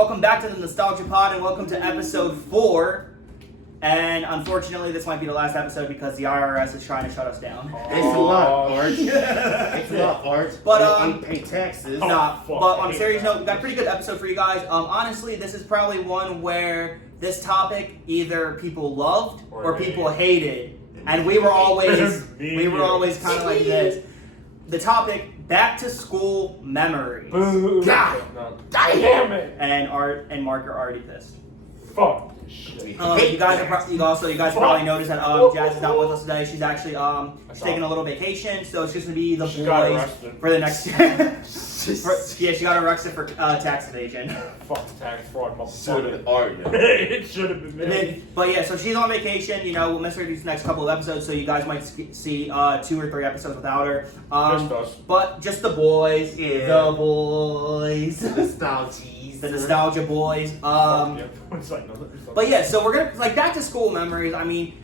welcome back to the Nostalgia Pod, and welcome to episode 4. And unfortunately, this might be the last episode because the IRS is trying to shut us down. It's a lot, Art. It's a lot, Art. But unpaid taxes. But on a serious note, we got a pretty good episode for you guys. Honestly, this is probably one where this topic either people loved or people hated, and we were always kind of like this. The topic: back to school memories. Boo. God damn it! And Art and Mark are already pissed. Fuck this shit. You guys probably noticed that Jazz is not with us today. She's actually she's taking a little vacation, so it's just gonna be the boys for the next. She got arrested for tax evasion. Fuck tax fraud, Should have motherfucker. been Art. It should have been me. But yeah, so she's on vacation. You know, we'll miss her these next couple of episodes, so you guys might see 2 or 3 episodes without her. Just us. But just the boys. Yeah. The boys. The nostalgia boys. But yeah, so we're gonna like back to school memories. I mean,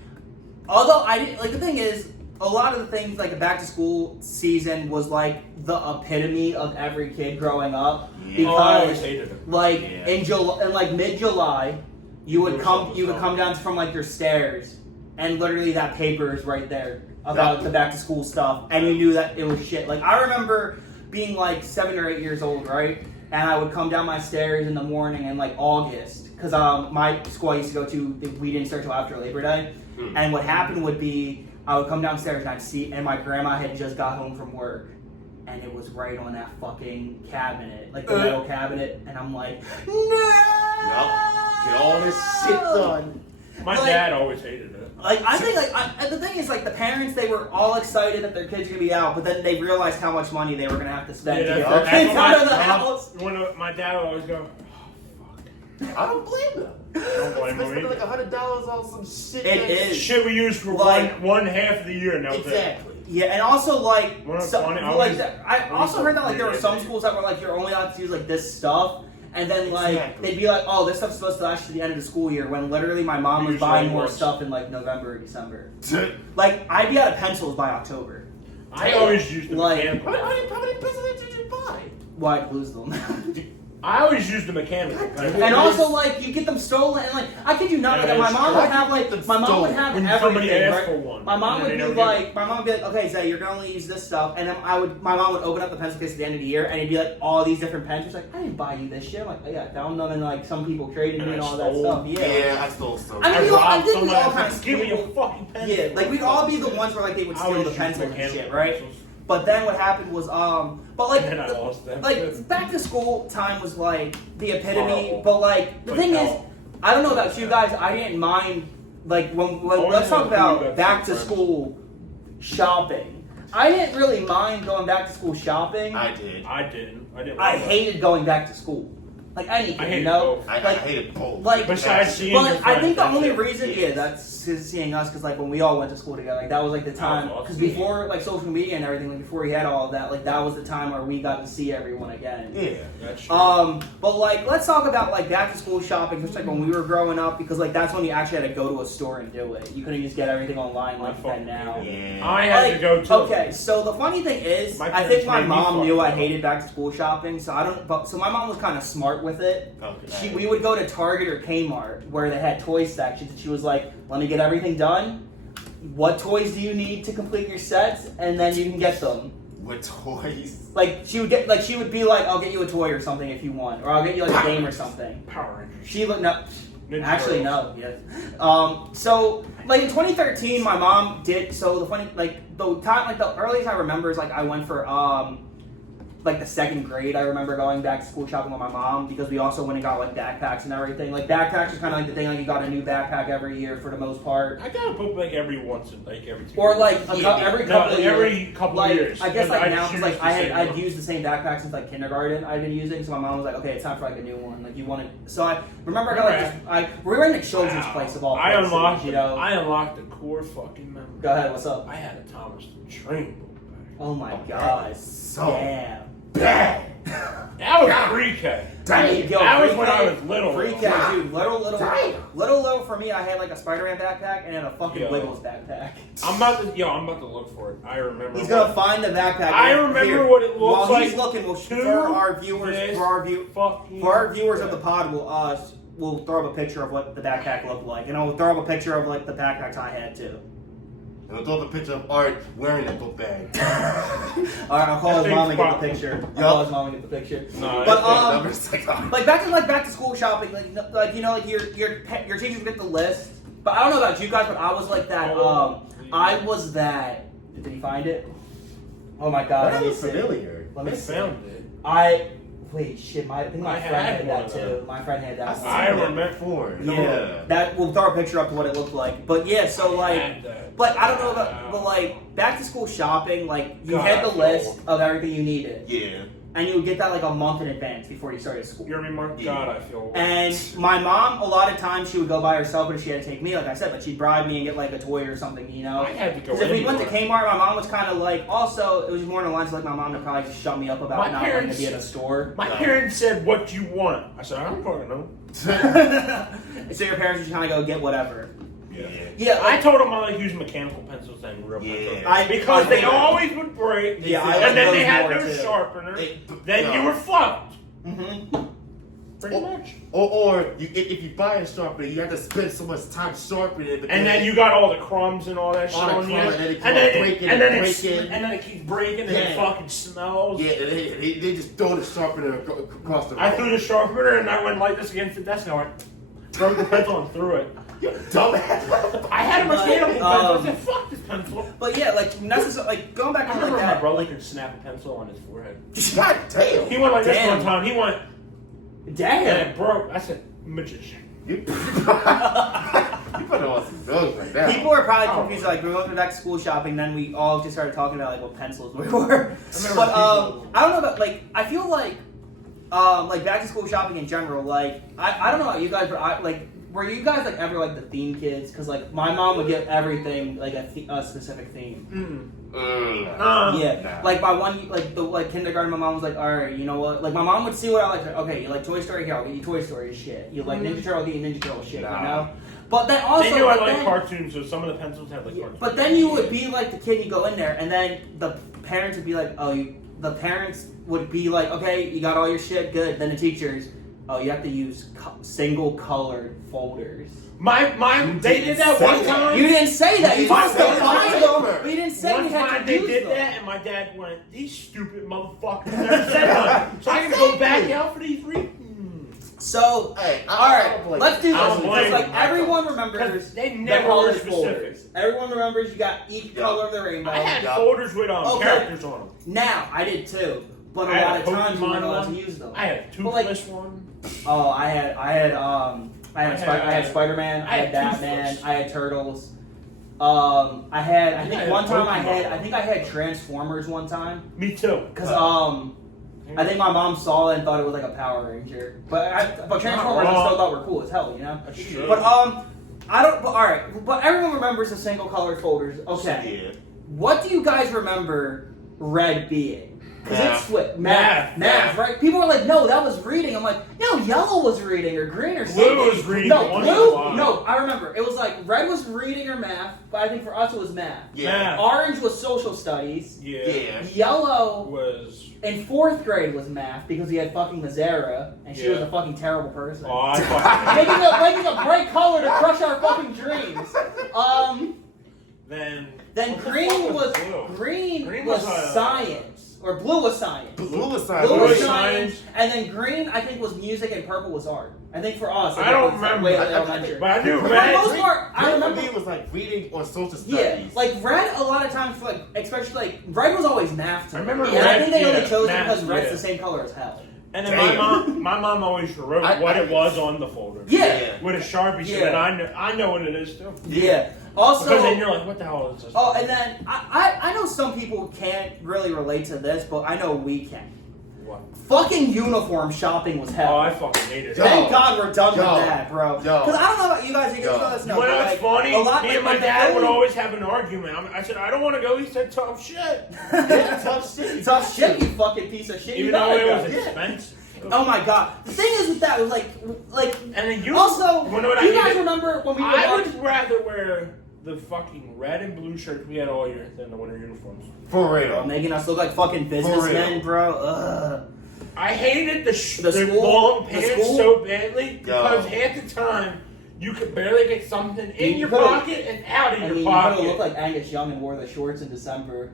although I didn't like the thing is, a lot of the things like the back to school season was like the epitome of every kid growing up. Yeah. Because I always hated it. like Yeah. in like mid-July, you would come down from like your stairs, and literally that paper is right there about the back to school stuff, and you knew that it was shit. Like I remember being like 7 or 8 years old, right? And I would come down my stairs in the morning in like August, because my school I used to go to, we didn't start till after Labor Day. And what happened would be, I would come downstairs and I'd see, and my grandma had just got home from work, and it was right on that fucking cabinet, like the metal cabinet, and I'm like, no! Get all this shit done. My dad always hated it. Like I think, the thing is, like the parents, they were all excited that their kids were gonna be out, but then they realized how much money they were gonna have to spend to get their kids out of the house. My dad would always go, I don't blame them. don't blame They're me. spending like $100 on some shit. It is. Shit we used for Like- one half of the year, and that was it. Exactly. Yeah, and also like, Well, so, funny, I also heard that like there were some schools that were like you're only allowed to use like this stuff, and then like Exactly. they'd be like, oh, this stuff's supposed to last to the end of the school year, when literally my mom was Usually buying more once. stuff in like November or December. Like I'd be out of pencils by October. I always used the Like- mechanical. How many pencils did you buy? Well, I'd lose them. I always used the mechanical. And also, like, you get them stolen, and like, I kid you not, Yeah, like, my that's mom true. would have like, my mom would have When somebody everything. asked Right? for one. My mom and would they be never like, okay, Zay, you're gonna only use this stuff, and then my mom would open up the pencil case at the end of the year, and it'd be like all these different pens. She's like, I didn't buy you this shit. I'm like, oh, yeah, I found them, and like some people traded me And and I all that stole. stuff. Yeah. Yeah, I stole some. I mean, I think we all somebody, kind of give me a fucking pencil. Yeah, like we'd all be the ones where like they would I steal always the used pencils and mechanical shit, right? pencils. But then what happened was, but like, And then I lost them. like back to school time was like the epitome. Horrible. But like the Like thing is, hell. I don't know about you guys. I didn't mind like when Always let's talk wanted to do about that back to sometimes. school shopping. I didn't really mind going back to school shopping. I did. I didn't. I hated going back to school. Like anything, I hated you know. both. I Like, hated both. like- Besides seeing your but I friends, think the that's only it. reason, yeah, that's just seeing us, because like when we all went to school together, like that was like the time, awesome. because before like social media and everything, like before we had all of that, like that was the time where we got to see everyone again. Yeah. That's true. But like let's talk about like back to school shopping, just like when we were growing up, because like that's when you actually had to go to a store and do it. You couldn't just get everything online like that now. Yeah. I had to go to. Okay, so the funny thing is, My I think parents my made me mom knew I fucking hated back to school shopping, so I don't. But so my mom was kind of smart with it. Okay. We would go to Target or Kmart where they had toy sections, and she was like, "Let me get everything done. What toys do you need to complete your sets, and then you can get them." With toys. Like she would be like, "I'll get you a toy or something if you want, or I'll get you like a game or something." Power Rangers. She looked no. Ninja Actually, Turtles. no. Yeah. So, like in 2013, my mom did. So the funny, like the time, like the earliest I remember is like I went for like the 2nd grade. I remember going back to school shopping with my mom, because we also went and got like backpacks and everything. Like backpacks was kind of like the thing. Like you got a new backpack every year for the most part, I got a book like every 2 or years. like every No, couple of years. every couple Like, years. I guess like I now, just because like used the same I'd one. used the same backpack since like kindergarten. I've been using, so my mom was like, "Okay, it's time for like a new one. Like you want it." So I remember I got like this, we were in the children's place of all I places, unlocked you know. I unlocked the core fucking memory. Go ahead, what's up? I had a Thomas the Train book back. Oh my god. So Damn. bad. That was pre-K. I mean, yo, That was pre-K, when I was little. Pre-K, dude, little for me. I had like a Spider-Man backpack and then a fucking Yo. Wiggles backpack. I'm about to look for it. I remember. He's gonna find the backpack. I remember Here, what it looks while like. he's looking, we'll to for our viewers, this for our viewers of the pod, we'll throw up a picture of what the backpack looked like, and I'll throw up a picture of like the backpacks I had too. And I'll throw up a picture of Art wearing that book bag. All right, I'll call his mom and get the probably- picture. I'll call his mom and get the picture. No, But like back to school shopping, like you know, like your teachers get the list. But I don't know about you guys, but I was like that. I was that. Did he find it? Oh my god! That let me was see. familiar. Let me I see. found it. Wait, shit. I think my I friend had had one that of too. those. My friend had that. one. I remember. Before. Yeah. That we'll throw a picture up to what it looked like. But yeah, so like, but I don't know about, but like back to school shopping, like you had the list of everything you needed, Yeah. and you would get that like a month in advance before you started school. You hear me, Mark? Yeah. God, I feel. And my mom, a lot of times she would go by herself, but if she had to take me, like I said, but she'd bribe me and get like a toy or something, you know. I had to go. Because if we went to anywhere. Kmart, my mom was kind of like. Also, it was more in the lines of like my mom would probably just shut me up about My not wanting to parents- be in a store. My parents said, "What you want?" I said, "I don't fucking know." So your parents would just kind of go get whatever. Yeah. Yeah, I like, told them I like using mechanical pencils and real Yeah. pencils. Because they I- always would break. Yeah, I and like then those they had more, no too. sharpener. They- Then no. you were fucked. Mm-hmm. Pretty much. Or if you buy a sharpener, you have to spend so much time sharpening it. But And then you got all the crumbs and all that shit All the on you. crumbs, and then it keeps And then breaking and then and it's- breaking. and then it keeps breaking and it Yeah. fucking smells. Yeah, they just throw the sharpener across the room. I threw the sharpener and I went like this against the desk and I went, broke the pencil and threw it. You dumbass. I had a mechanical pencil. I said, fuck this pencil. But yeah, like necessarily, like going back I to remember like my that. brother could snap a pencil on his forehead. God damn. He went like this Damn. one time. He went, and Damn. it broke. I said, magician. You put on some drugs right now. People are probably Oh. confused. Like we went back to school shopping, then we all just started talking about like what pencils we were. remember But people- I don't know about like I feel like back to school shopping in general. Like I don't know about you guys, but I like. Were you guys like ever like the theme kids? Because like my mom would give everything like a specific theme. Yeah, Nah. like by one like kindergarten, my mom was like, all right, you know what? Like my mom would see what I like. Okay, you like Toy Story? Here, I'll get you Toy Story shit. You like Ninja Turtle? I'll get you Ninja Turtle shit. Nah. You know. But then also, They knew I but liked then- cartoons, so some of the pencils had like yeah, cartoons. but then you would be like the kid, you go in there, and then the parents would be like, the parents would be like, okay, you got all your shit, good. Then the teachers, you have to use single colored folders. They did that one time. You didn't say that. You One just still time. find them, but you didn't say One we had time to they use did them. that, and my dad went, "These stupid motherfuckers never said nothing." So I gotta go back out for these three. So, hey, All right, let's do I this don't because blame like them. everyone remembers Because they the never colored were folders. specific. Everyone remembers you got each color of the rainbow. I had Yeah. folders with Okay. characters on them. Now I did too, but a I had lot a of times we weren't Pokemon allowed to one. use them. I had a But, like, toothless one. Oh, I had Spider-Man. I had Batman. Toothless. I had Turtles. I had. I I think had one time Pokemon. I had Transformers one time. Me too. Cause I think my mom saw it and thought it was like a Power Ranger. But Transformers I wrong. still thought were cool as hell, you know. That's true. But I don't. But all right. But everyone remembers the single colored folders. Okay. Yeah. What do you guys remember red being? Because Math. it's what Math. math, right? People are like, no, that was reading. I'm like, no, yellow was reading or green or Blue something. was reading No, once in a blue. while. No, I remember. It was like red was reading or math, but I think for us it was math. Yeah. Math. Orange was social studies. Yeah. Yeah. Yellow Was in 4th grade was math because we had fucking Mazera and she was Yeah. a fucking terrible person. oh, I fucking Making a bright color to crush our fucking dreams. then Then what the green fuck was blue? green was science. or blue was science. Blue was science. Blue Blue was was science, science. and then green I think was music and purple was art. I think for us, I don't it was remember. way I- elementary. But I knew For the red. most part, I Green remember. for me was like reading or social studies. Yeah, like red. A lot of times, for like especially like red was always math. To I me. remember and I red, think they only yeah, chose it math, because red's yeah. the same color as hell. And then Damn. my mom always wrote I- what it was on the folder. Yeah, With a Sharpie, so Yeah. that I know what it is too. yeah. Also, Because then you're like, what the hell is this? oh, and then I know some people can't really relate to this, but I know we can. What? Fucking uniform shopping was hell. Oh, I fucking hate it. Yo. Thank God we're done Yo. with that, bro. Yo. Because I don't know about you guys. You guys Yo. know this. You No, know but, what's like, funny? a lot, Me like, and my like, the dad would Philly- always have an argument. I said, I don't want to go. He said, tough shit. Yeah, tough shit. Tough shit, you fucking piece of shit. Even you though gotta it go. was Yeah. expensive. Oh my god. The thing is with that was like, And then you also, you know what do you I guys hated? remember when we were I watching? would rather wear the fucking red and blue shirts we had all year than the winter uniforms. For real. Making us look like fucking businessmen, bro. Ugh. I hated the school- long the pants school- so badly because Yo. half the time you could barely get something in You your could've- pocket and out of I your mean, you pocket. could have looked like Angus Young and wore the shorts in December,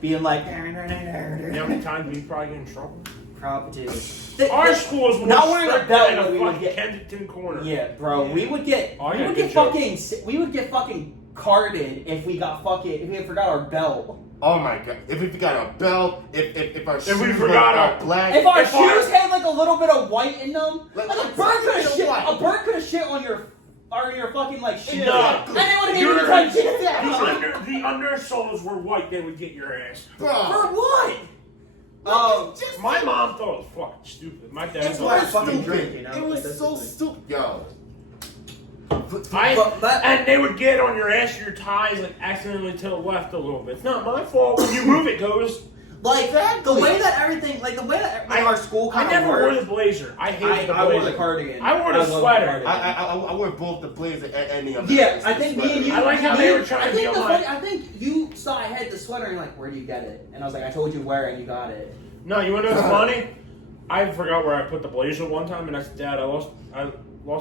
being like, You know how many times we probably get in trouble? probably. Our schools were Not wearing a stricter belt than when a we would fucking get- Kensington corner. Yeah, bro. Yeah. We would get Oh, I we got would a get good joke. fucking carded if we forgot our belt. Oh my god. If we forgot our belt, if our shoes we were forgot our- black. If our If shoes our- had like a little bit of white in them, Like a a bird could have bit of shit. white. A bird could have shit on your fucking like shit. No. And they would have You're- given you like shit. the undersoles were white, they would get your ass. For Bro. what? My mom thought it was fucking stupid. My dad It thought was fucking stupid. drink, you know? It Like, was that's so the thing. stupid. Yo. and they would get on your ass, your ties like accidentally to the left a little bit. It's not my fault. When you move, it goes. Like Exactly. the way that everything, our school I kind of never wore worked. the blazer. I hated the blazer. I wore the cardigan. I wore the love sweater. cardigan. I wore both the blazer and the other. Yeah, I think me and you. I like how me they and- were trying I to think be the on funny- my- I think you saw I had the sweater and you're like, where do you get it? And I was like, I told you where and you got it. No, you want to know what's funny? I forgot where I put the blazer one time, and I said, Dad, I lost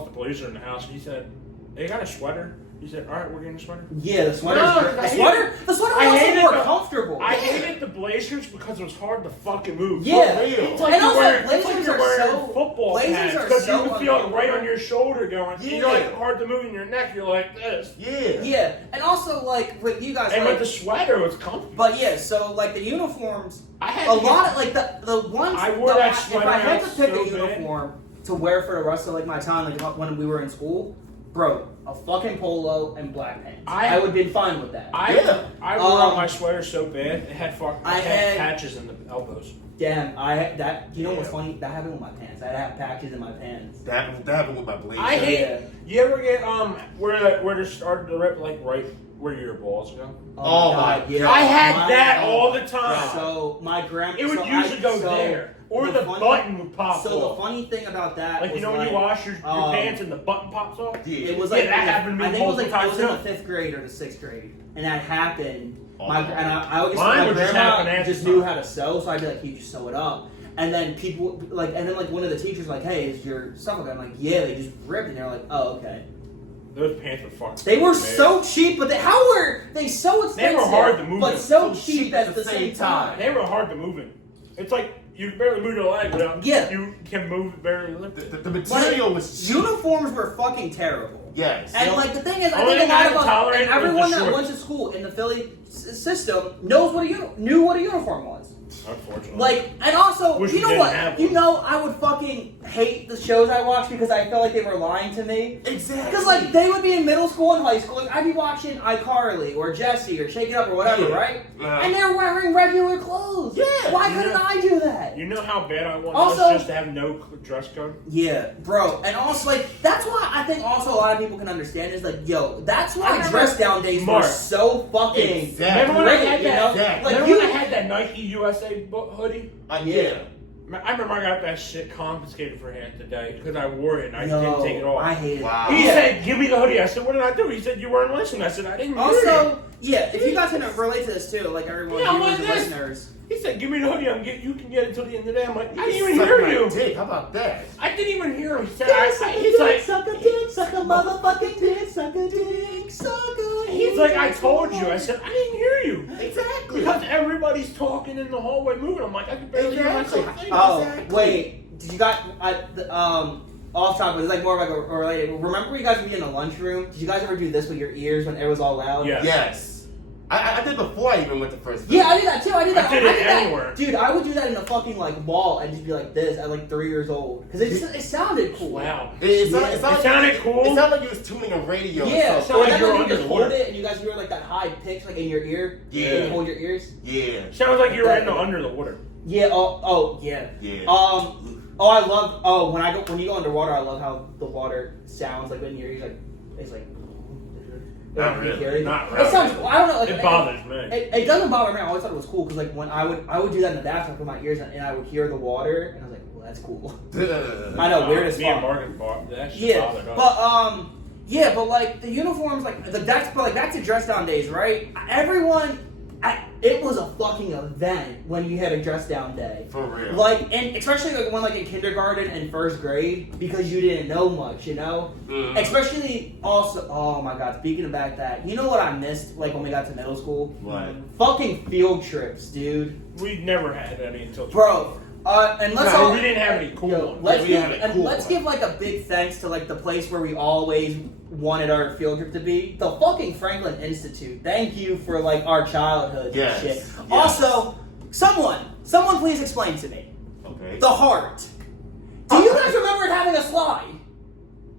the blazer in the house. And he said, hey, you got a sweater? He said, all right, we're getting a sweater. Yeah, the sweater. No, The I sweater was also more comfortable. I hated the blazers because it was hard to fucking move. Yeah. For real. It's like And you're also, wearing, blazers it's like you're are wearing so- football blazers pads are because so you can feel it right uncomfortable. on your shoulder going. Yeah. You know, like hard to move in your neck. You're like this. Yeah. Yeah, and also like with you guys, And like, with the sweater, it was comfortable. but yeah, so like the uniforms, I had a to lot of like the ones. I wore that sweater If I had out to pick so a uniform to wear for the rest of like my time, like when we were in school, bro, a fucking polo and black pants. I would have been fine with that. I wore out my sweater so bad it had I had- patches in the elbows. Damn, I had that. You know what's Yeah. funny? That happened with my pants. I'd have patches in my pants. That happened with my blazer. I hate. Yeah. You ever get where they started to rip like right where your balls go? Oh my God, yeah. God. I had My- that all the time. So my grandma. It would usually go there, or the button would pop So off. the funny thing about that, Like was you know when you wash your pants and the button pops off. Yeah. it was Yeah, like that happened to me I think it was like I was in the multiple times, 5th grade or the 6th grade, and that happened. Oh. I always Mine my would just grandma happen after just knew time. how to sew, so I'd be like, "You just sew it up." And then people one of the teachers like, "Hey, is your stuff okay?" I'm like, "Yeah." They just ripped, and they're like, "Oh, okay." Those pants were fucking. They were man. so cheap, but how were they so expensive? They were hard to move but in. so So cheap at the same time. They were hard to move in. It's like you can barely move your leg without. Yeah. You can move it barely. Lift it. The material was cheap. Uniforms were fucking terrible. Yes. And like the thing is, I Only think a lot thing I of us, tolerated and was everyone the that shorts. went to school in the Philly system knew what a uniform was. Unfortunately. Like, and also, Wish you we know didn't what? have You one. know, I would fucking hate the shows I watched because I felt like they were lying to me. Exactly. Because like they would be in middle school and high school, like I'd be watching iCarly or Jessie or Shake It Up or whatever, Yeah. right? Yeah. And they're wearing regular clothes. Yeah. Why You couldn't know- I do that? You know how bad I want Also- us just to have no dress code? Yeah, bro. And also, like, that's why I think also a lot of people can understand is like, yo, that's I why remember- dress down days Mark. were so fucking Exactly. Remember when I great, had you that? know? Exactly. Like, Remember you, when I had that Nike USA hoodie? Yeah. I remember I got that shit confiscated for half the day because I wore it and I yo, didn't take it off. I hate Wow. it. He Yeah. said, "Give me the hoodie." I said, "What did I do?" He said, "You weren't listening." I said, "I didn't hear you." Also, yeah, if you guys can relate to this too, like everyone, Yeah, viewers like and this. listeners. He said, "Give me the hoodie. You can get it till the end of the day." I'm like, "I didn't even Suck hear my you." dick. How about that? I didn't even hear him. He said, He's like, suck a dick, suck a motherfucking dick, suck a dick, suck a he's like, "I told you." I said, "I didn't hear you." Exactly. Because everybody's talking in the hallway, moving. I'm like, I can barely hear Exactly. myself think. Oh, Exactly. wait, did you got, off topic, it's like more of like a related. Remember when you guys would be in the lunchroom? Did you guys ever do this with your ears when it was all loud? Yeah. Yes. I did before I even went to first grade. Yeah, I did that too. I did that. I did it that. anywhere. Dude, I would do that in a fucking like wall and just be like this at like 3 years old because it sounded cool. Wow. It Yeah. sounded It sounded cool. It sounded like you was tuning a radio. Yeah, or so something. like then you're like you under just the hold water. it and you guys hear like that high pitch like in your ear. Yeah. And you hold your ears. Yeah. Sounds like you were in the under the water. Yeah. Oh yeah. Yeah. Oh, I love. When you go underwater, I love how the water sounds like in your ears. Like it's like. Not really. Not It really. sounds. I don't know. Like, It bothers me. It doesn't bother me. I always thought it was cool because like when I would do that in the bathtub with my ears and I would hear the water and I was like, well, that's cool. I know, weird as Me and fuck. Morgan bought that shit. Yeah, bothered us. but like the uniforms, like but like back to dress down days, right? Everyone, it was a fucking event when you had a dress down day. For real. Like, and especially like when like in kindergarten and first grade because you didn't know much, you know. Mhm. Especially also, oh my god, speaking about that, you know what I missed like when we got to middle school? What? Fucking field trips, dude. We never had any until. Bro. And let's No, all, we didn't have any cool yo, ones. let's We give, had a and cool let's one. give like a big thanks to like the place where we always wanted our field trip to be, the fucking Franklin Institute. Thank you for like our childhood Yes, and shit. yes. Also, someone please explain to me Okay. the heart. Do you guys remember it having a slide?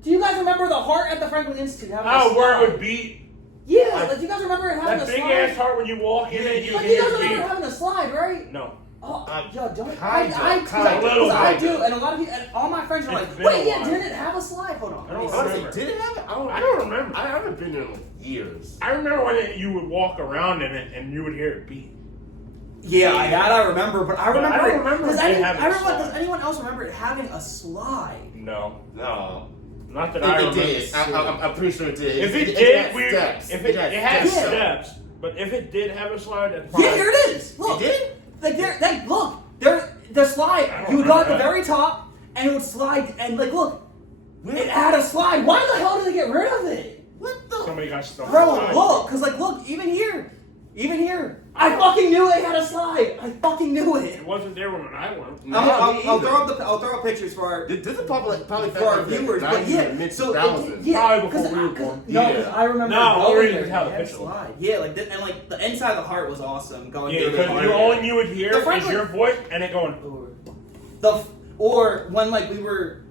Do you guys remember the heart at the Franklin Institute having a slide? Oh, where it would be Yeah, like do you guys remember it having that a big slide? ass heart when you walk in and you Like hear you guys the remember beat. it having a slide, right? No. Oh, yo, don't. Kinda, I do, kinda. and a lot of people, and all my friends are It's like, been wait, a yeah, while. didn't it have a slide? Hold on. I don't let me see. Honestly, remember. did it have it? I don't remember. I haven't been in years. I remember when you would walk around in it and you would hear it beat. Yeah, that I remember, but I But remember. I don't remember Does, it any, having I a remember slide. does anyone else remember it having a slide? No. No. Not that I It remember. did. I'm pretty sure it did. If it had did, we steps. if it had steps. steps, but if it did have a slide, that's probably Yeah, here it is. Look, It did? like the slide. I don't You would go at the remember that. very top, and it would slide, and like, look, Where? it had a slide. Why the hell did they get rid of it? What the? somebody got stuck. Bro, inside. look, cause like, look, even here, I fucking knew they had a slide. I fucking knew it. It wasn't there when I went. No, I'll me throw either. up I'll throw up pictures for our This is probably for our viewers, but yeah. mid So 2000s. yeah, Probably before 'cause we were I- 'cause- born. No, Yeah. because I remember No, going already there. was how the They had a picture looked. slide. Yeah, like and like the inside of the heart was awesome. Going Yeah, through the because heart. all you would hear The is Franklin- your voice and it going. Or when like we were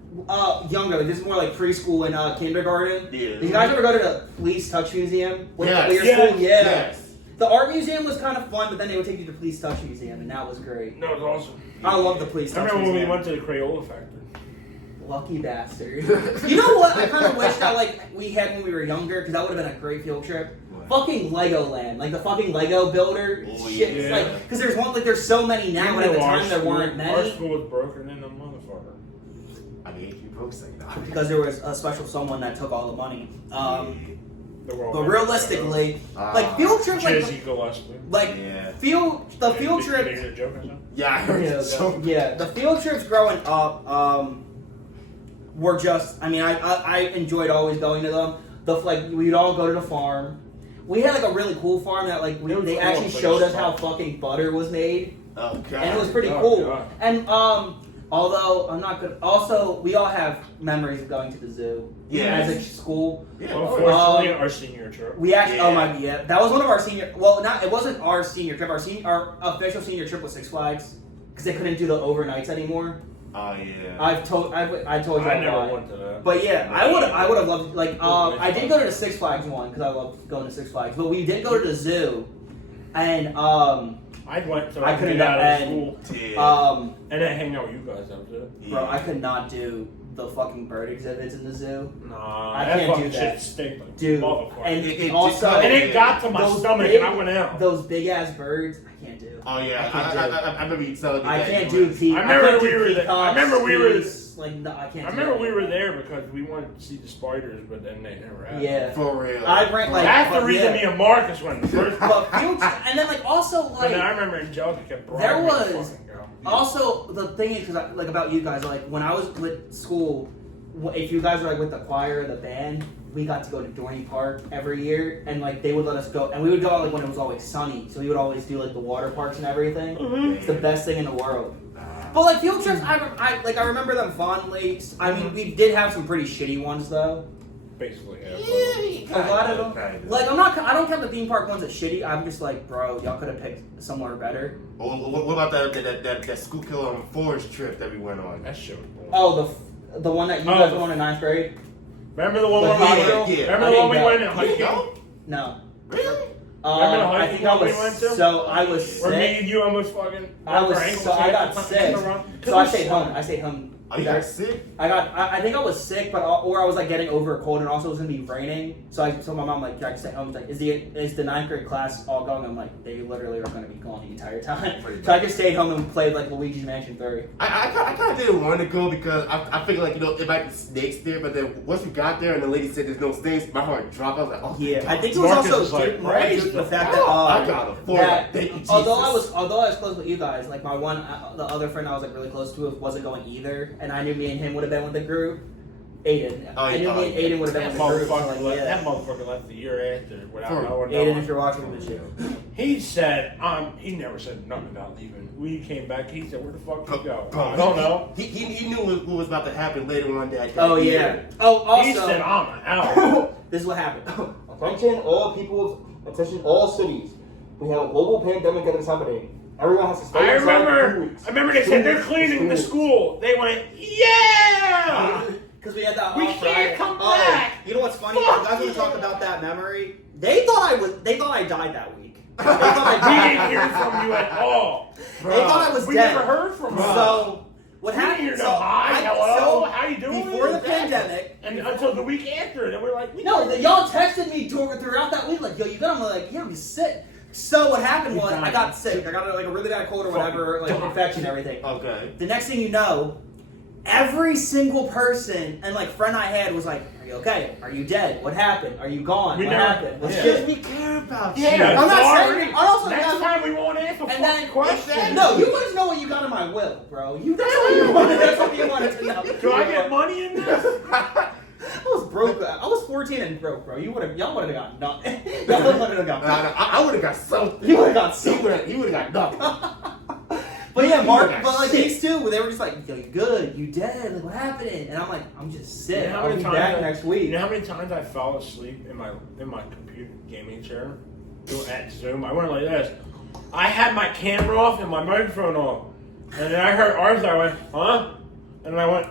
younger, like this is more like preschool and kindergarten. Yeah. Did you guys ever go to the Police Touch Museum? With Yes. your Yes. school? Yeah. Yes. The art museum was kind of fun, but then they would take you to the Police Touch Museum, and that was great. No, it was awesome. I love the Police I Touch remember when we Museum. went to the Crayola factory. Lucky bastard. You know what? I kind of wish that like we had when we were younger, because that would have been a great field trip. What? Fucking Legoland, like the fucking Lego builder Oh, shit. yeah. Like, because there's one, like there's so many now, but at the time there weren't Our many. school was broken in the motherfucker. I mean, you broke saying that. Because there was a special someone that took all the money. The world But realistically, Ah, like field trips, Jizzy Gillespie. like Yeah. the field Did you trip. hear the joke or something? Yeah, I heard Yeah, you so. the field trips growing up were just. I mean, I enjoyed always going to them. We'd all go to the farm. We had like a really cool farm that like It was they cool, actually but showed it's us how small. fucking butter was made, Oh, God. and it was pretty Oh, cool. God. And although I'm not good. Also, we all have memories of going to the zoo. Yeah. As a school, Yeah, Unfortunately, our senior trip. we actually. Yeah. Oh my yeah, that was one of our senior. Well, not it wasn't our senior trip. Our official senior trip was Six Flags because they couldn't do the overnights anymore. Oh, yeah. I told you I never why. went to that. But yeah, I would have loved like I did go to the Six Flags one because I loved going to Six Flags. But we did go to the zoo, and I went to I couldn't get out of and- school Yeah. and then hang out with you guys. That was it. bro, I could not do the fucking bird exhibits in the zoo, Nah, I that can't fucking do that. shit stink like dude. motherfucker. And It also, And it got to my those stomach big- and I went out. those big ass birds, I can't do. Oh, yeah. I can't do. I remember you telling me I that. can't you do were- peak. I remember can't we do were there- I peacocks, remember we were- geese, like no, I can't. I do remember that we were anymore. there because we wanted to see the spiders, but then they never happened. Yeah, For real. I ran like That's the but reason yeah. me and Marcus went the first time. But field and then like also But like then I remember Angelica kept There bribing me to was- fucking go. also the thing is because like about you guys like when I was with school, if you guys were like with the choir or the band, we got to go to Dorney Park every year, and like they would let us go, and we would go like when it was always sunny, so we would always do like the water parks and everything. It's the best thing in the world. But like field trips, I remember them fondly. I mean, we did have some pretty shitty ones though. Basically, Yeah, A lot of them. kinda. Like I don't count the theme park ones as shitty. I'm just like, bro, y'all could have picked somewhere better. What about that school killer on forest trip that we went on? that shit was bullshit. Oh, the one that you guys went on in 9th grade? Remember the one Like, where we yeah, went? yeah. Remember I the one we didn't went in You hiking? go? No. Really? Remember the I hiking think I one we was went to? so I was Where me sick. and you almost fucking. I was our ankles so I got hit sick. the run. So I stayed home. I stayed home Are you guys sick? I think I was sick, or I was like getting over a cold, and also it was gonna be raining. So I told my mom like, can I stay home? She's like, is the 9th grade class all going? I'm like, they literally are gonna be gone the entire time. So I just stayed home and played like Luigi's Mansion 3. I kind of didn't want to go because I figured like it might be snakes there, but then once we got there and the lady said there's no snakes, my heart dropped. I was like, oh yeah. God. I think it was Marcus also was like, the fact that I got a four. Thank you, Jesus. although I was close with you guys, like my the other friend I was like really close to wasn't going either, and I knew me and him would have been with the group. Aiden. I knew me and Aiden would have been with the group. That motherfucker left the year after without knowing. Aiden, if you're watching this shit. He said, he never said nothing about leaving. We came back, he said, where the fuck you go? Bro, I don't know. He knew what was about to happen later on that day. Oh, yeah. Oh, also. He said, I'm out. This is what happened. Attention all peoples, attention all cities. We have a global pandemic that is happening. Everyone has to stay inside for 2 weeks. I remember they said they're cleaning the school. They went, yeah! Because we had that We off can't Friday. come back. You know what's funny? Fuck You guys want yeah. to talk about that memory? They thought I died that week. They thought I We died. didn't hear from you at all. They thought I was We dead. never heard from you. So what We didn't happened? hear no hi, hello, how you doing? Before the pandemic, And until the week after, then we're like, y'all texted me throughout that week like, yo, you got? I'm like, yeah, I'm sick. So what happened was I got sick. I got like a really bad cold or whatever, like infection and everything. Okay. The next thing you know, every single person and like friend I had was like, "Are you okay? Are you dead? What happened? Are you gone? What happened?" It's Yeah. just we care about you. Yeah, I'm not sorry. saying. I'm also Next not, time we won't answer and fucking then questions. No, you want to know what you got in my will, bro. That's what you wanted. That's what you wanted to know. Do I get money in this? I was broke. I was 14 and broke, bro. Y'all would have got nothing. Y'all would have got nothing. I would have got something. You would have got something. He would have got nothing. But yeah, Mark, got but like sick. these two, they were just like, yo, you good? You dead? Like, what happened? And I'm like, I'm just sick. You know how I'll many be times back I- next week. You know how many times I fell asleep in my computer gaming chair at Zoom? I went like this. I had my camera off and my microphone on, and then I heard Arthur. I went, huh? And I went,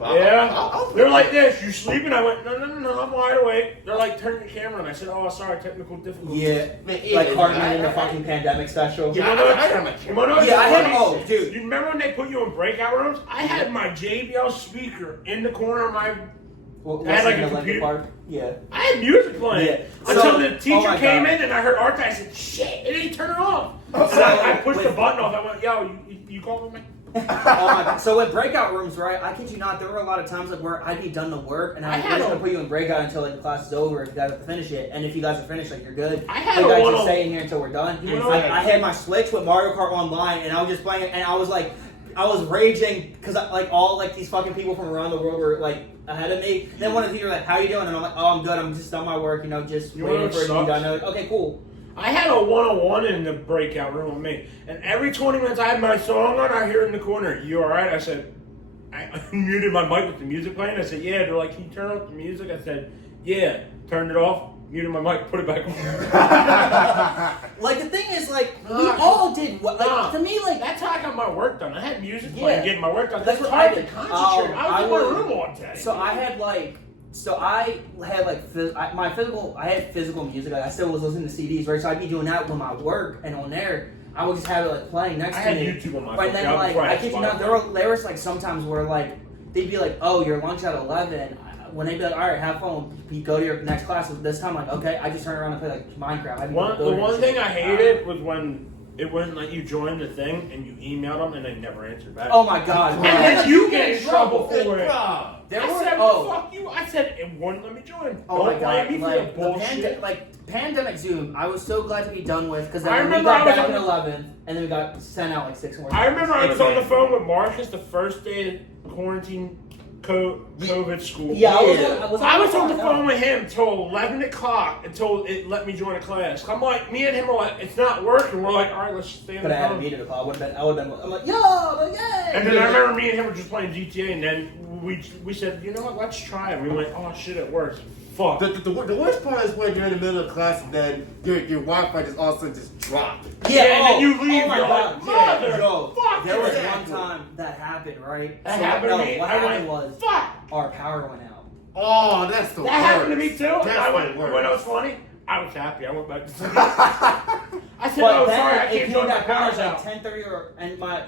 yeah. They're like this. You sleeping? I went, no. I'm wide awake. They're like, turn your camera on. I said, oh, sorry, technical difficulties. Yeah, Man, like yeah, Cartman in the fucking pandemic special. Yeah, I had my You wanna know what's Yeah, I had- funny? oh, dude. You remember when they put you in breakout rooms? I had my JBL speaker in the corner of my. Well, I had like a listening to Linkin computer. Park. Yeah. I had music playing Yeah. until So- the oh teacher my came God. in and I heard Arthur. I said, "Shit!" And he turned it off. So, And I pushed the with- button off. I went, "Yo, you calling me?" Oh my God. So in breakout rooms, right? I kid you not, there were a lot of times like where I'd be done the work and I I'm had just a- gonna put you in breakout until like the class is over. If you guys have to finish it, and if you guys are finished, like you're good. I had you a guys one just on- stay in here until we're done. You know I, what? I had my Switch with Mario Kart Online, and I was just playing it, and I was like, I was raging because like all like these fucking people from around the world were like ahead of me. Then one of them were like, "How you doing?" And I'm like, "Oh, I'm good. I'm just on my work, just You wanna waiting know for it to what be done." sucks? They're like, "Okay, cool." I had a one-on-one in the breakout room with me, and every 20 minutes I had my song on. I hear in the corner, "You all right?" I said, I muted my mic with the music playing. I said, "Yeah." They're like, "Can you turn off the music?" I said, "Yeah." Turned it off. Muted my mic. Put it back on. Like the thing is, like we all did what. Like to me, like That's how I got my work done. I had music playing, Yeah. getting my work done. That's That's what hard I to did. concentrate. I was in my would- room all day. So I had like I had physical music. Like I still was listening to CDs, right? So I'd be doing that with my work, and on there, I would just have it like playing next I to had me. YouTube on my Right phone. then, Yeah, like before I I had kid you not, Spotify. there was like sometimes where like they'd be like, "Oh, your lunch at 11." When they'd be like, "All right, have fun. You go to your next class." This time, like, okay, I just turn around and play like Minecraft. I'd be The building one shit. thing I hated was when it wouldn't let you join the thing and you emailed them and they never answered back. Oh my god! And bro. then you get in trouble for it. There I were- said, oh. fuck you. I said, it wouldn't let me join. Oh Don't my god! blame me for Like the bullshit. pandemic Zoom, I was so glad to be done with because I then we remember got I was back on in the- 11th, and then we got sent out like 6 more. I remember I was on the Exactly. phone with Marcus the first day of quarantine COVID school. Yeah, Yeah. I was on the phone with him till 11 o'clock until it let me join a class. I'm like, me and him are like, it's not working. We're like, all right, let's stay on Could the have had a phone. meeting call. I would have been. I'm like, yo, I'm like, yay! And then I remember me and him were just playing GTA, and then we said, you know what, let's try it. We went, oh shit, it works. Fuck. The worst part is when you're in the middle of class and then your Wi-Fi just all of a sudden just dropped. Yeah, and then you leave, Oh my you're god! like, Yeah, mother, no, fuck there was yeah. one time that happened, right? That So, happened no, to me. What I happened went, was fuck. our power went out. Oh, that's the worst. That happened to me too. That's And I went, the worst. when it was funny, I was happy. I went back to sleep. I said, But oh, then sorry, I it can't came join my that power power's like out. 10:30 or and my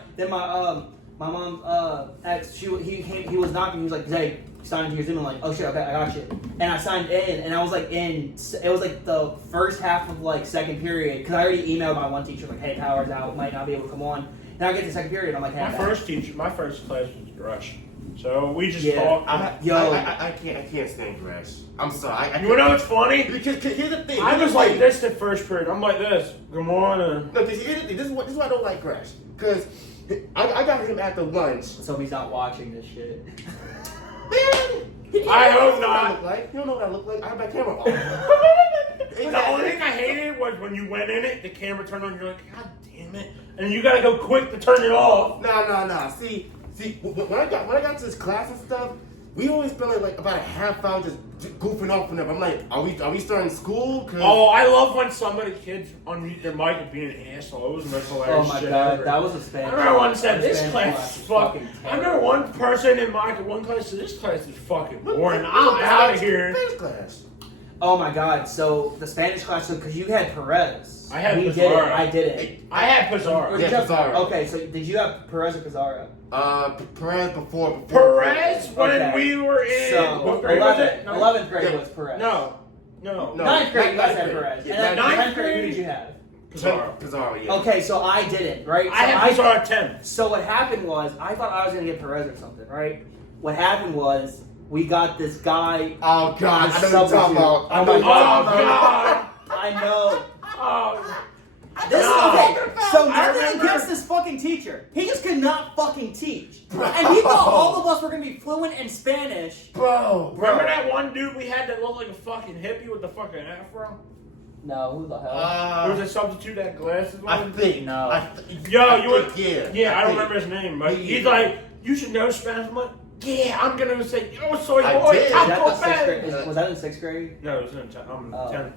my mom's ex, he was knocking. He was like, "Zay, sign into your Zoom." I'm like, "Oh shit, okay, I got you." And I signed in, and I was like it was like the first half of like second period because I already emailed my one teacher like, "Hey, power's out, might not be able to come on." And I get to second period, I'm like, "Hey, my first class was Rush. So we just talked. I can't stand Gresh. I'm sorry. You know what's funny? Because here's the thing. I was like this the first period. I'm like this. Good morning. No, here's the thing. This is why I don't like Gresh. Because I got him after lunch. So he's not watching this shit." I hope not. You don't know what I look like? I have my camera on. The only thing I hated was when you went in it, the camera turned on, you're like, God damn it. And you gotta go quick to turn it off. Nah. See, when I got to this class and stuff, we always spent like about a half hour just goofing off and up. I'm like, are we starting school? Oh, I love when some of the kids unmute their mic and being assholes and that's hilarious. Oh my shit god, ever. that was a Spanish. I remember one said this Spanish class is fucking fucking. I terrible. remember one person in my one class said this class is fucking boring. I'm out of here. Spanish class. Oh my god, so the Spanish class, because you had Perez. I had We did it, Pizarro. I didn't. I had Pizarro. Or did Yeah, you have- Pizarro. Okay, so did you have Perez or Pizarro? Perez before. Perez when Okay. we were in So, what grade was it? 11th grade Yeah. was Perez. No. 9th grade, you guys had Perez. Yeah, And then ninth 10th grade, grade? who did you have? Pizarro, yeah. Okay, so I didn't, right? So I had Pizarro at 10. So what happened was, I thought I was going to get Perez or something, right? What happened was, we got this guy. Oh God, I know what you're talking about. Oh my Oh god. God. I know. Oh. This No. is okay. So I nothing remember- against this fucking teacher. He just could not fucking teach. And he thought all of us were gonna be fluent in Spanish. Bro. Remember that one dude we had that looked like a fucking hippie with the fucking afro? No, who the hell? There was a substitute that glasses I on. think No. Yo, you would. Yeah. Yeah, I don't remember his name, but he's like, you should know Spanish. I'm like, yeah, I'm gonna say, yo, soy I boy, did. Is that the taco sixth grade? bell. Was that in 6th grade? No, it was in 10. Oh. 10.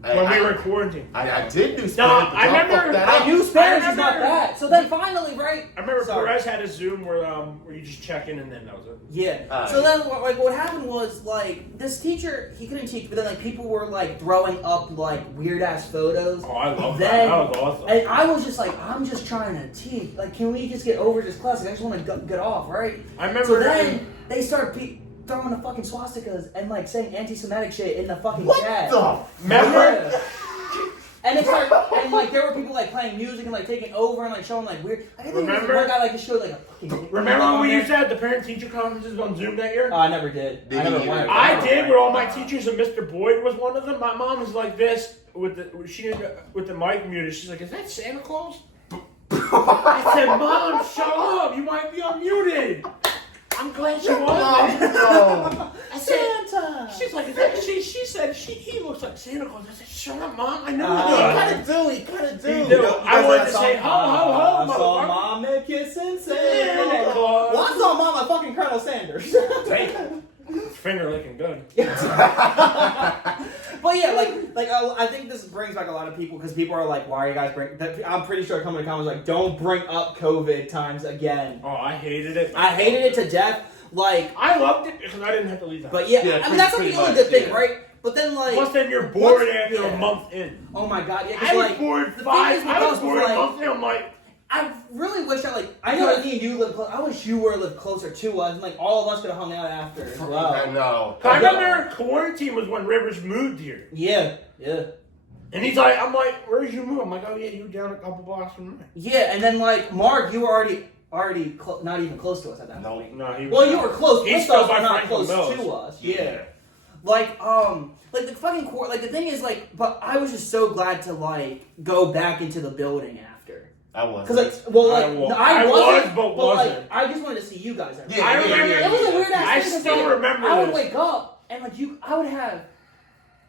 When we were in quarantine. I did do Spanish. No, but I y'all remember- fucked that I up. knew Spanish is not remember- that. So then finally, right? I remember Sorry. Perez had a Zoom where you just check in and then that was it. Yeah. So then, what happened was like this teacher, he couldn't teach, but then like people were like throwing up like weird ass photos. Oh, I love Then- that. That was awesome. And I was just like, I'm just trying to teach. Like, can we just get over this class? Like, I just want to get off, right? I remember. So then they start throwing the fucking swastikas and like saying anti-Semitic shit in the fucking chat. Remember? Yeah. And they start, and like there were people like playing music and like taking over and like showing like weird. I think there was Remember? one guy like just showed like a fucking. Remember when we used to have the parent-teacher conferences on Zoom that year? Oh, I never did. Did I never you? went. I did with all my teachers, and Mr. Boyd was one of them. My mom was like this with the mic muted. She's like, "Is that Santa Claus?" I said, "Mom, shut up! You might be unmuted." I'm glad she was. No. I said, Santa. "She's like, is that?" She said, "He looks like Santa Claus." I said, "Shut up, Mom! I know He he does." kind of do. He kind of do. He do. I wanted to say, "Ho, ho, ho, I saw motherfucker." Mama kissing Santa Santa. Claus. Well, I saw Mama fucking Colonel Sanders. Finger licking good. But yeah, like I think this brings back a lot of people because people are like, "Why are you guys bring?" I'm pretty sure coming to comments like, "Don't bring up COVID times again." Oh, I hated it. I hated it to death. Like, I loved it because I didn't have to leave the house. but yeah, Yeah, I mean that's not pretty the only much, good thing, yeah. right? But then like, Plus, then you're bored once- after yeah. a month in. Oh my god, yeah. 'Cause, I was like, bored the thing five. is with I was us bored like, a month in. I'm like, I really wish I know that me and you live close. I wish you were lived closer to us, and like all of us could have hung out after as I well. know. I remember quarantine was when Rivers moved here, Yeah. and he's like, I'm like, where's you move? I'm like, oh yeah, you were down a couple blocks from me. Yeah, and then like Mark, you were already not even close to us at that No. point. No, he was. Well, you were close He's with still us, by but not Franklin close Mills. to us. Yeah. Like the fucking court. Like the thing is, like, but I was just so glad to like go back into the building after. I was. Cause like, well, like I wasn't, was, but like, wasn't. I just wanted to see you guys. Every Yeah, I day. remember. It was a weird ass I thing to still do. remember I would this. wake up and like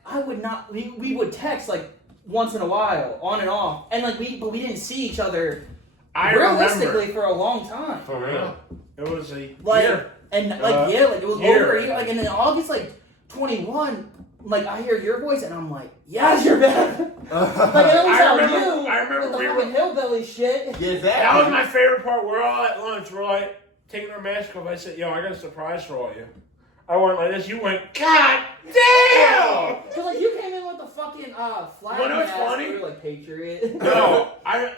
I would not. We would text like once in a while, on and off, and like but we didn't see each other I realistically remember. for a long time. For real. It was a Like year. and like it was year. over a year. Like and in August like 21, like I hear your voice and I'm like, yes, you're back. Like it always sound you. I remember with the we fucking hillbilly shit. Yeah, That was my favorite part. We're all at lunch. We're like taking our mask off. I said, "Yo, I got a surprise for all you." I went like this. You went, "God damn!" So like you came in with the fucking flag. You know what's funny? Like Patriot. No,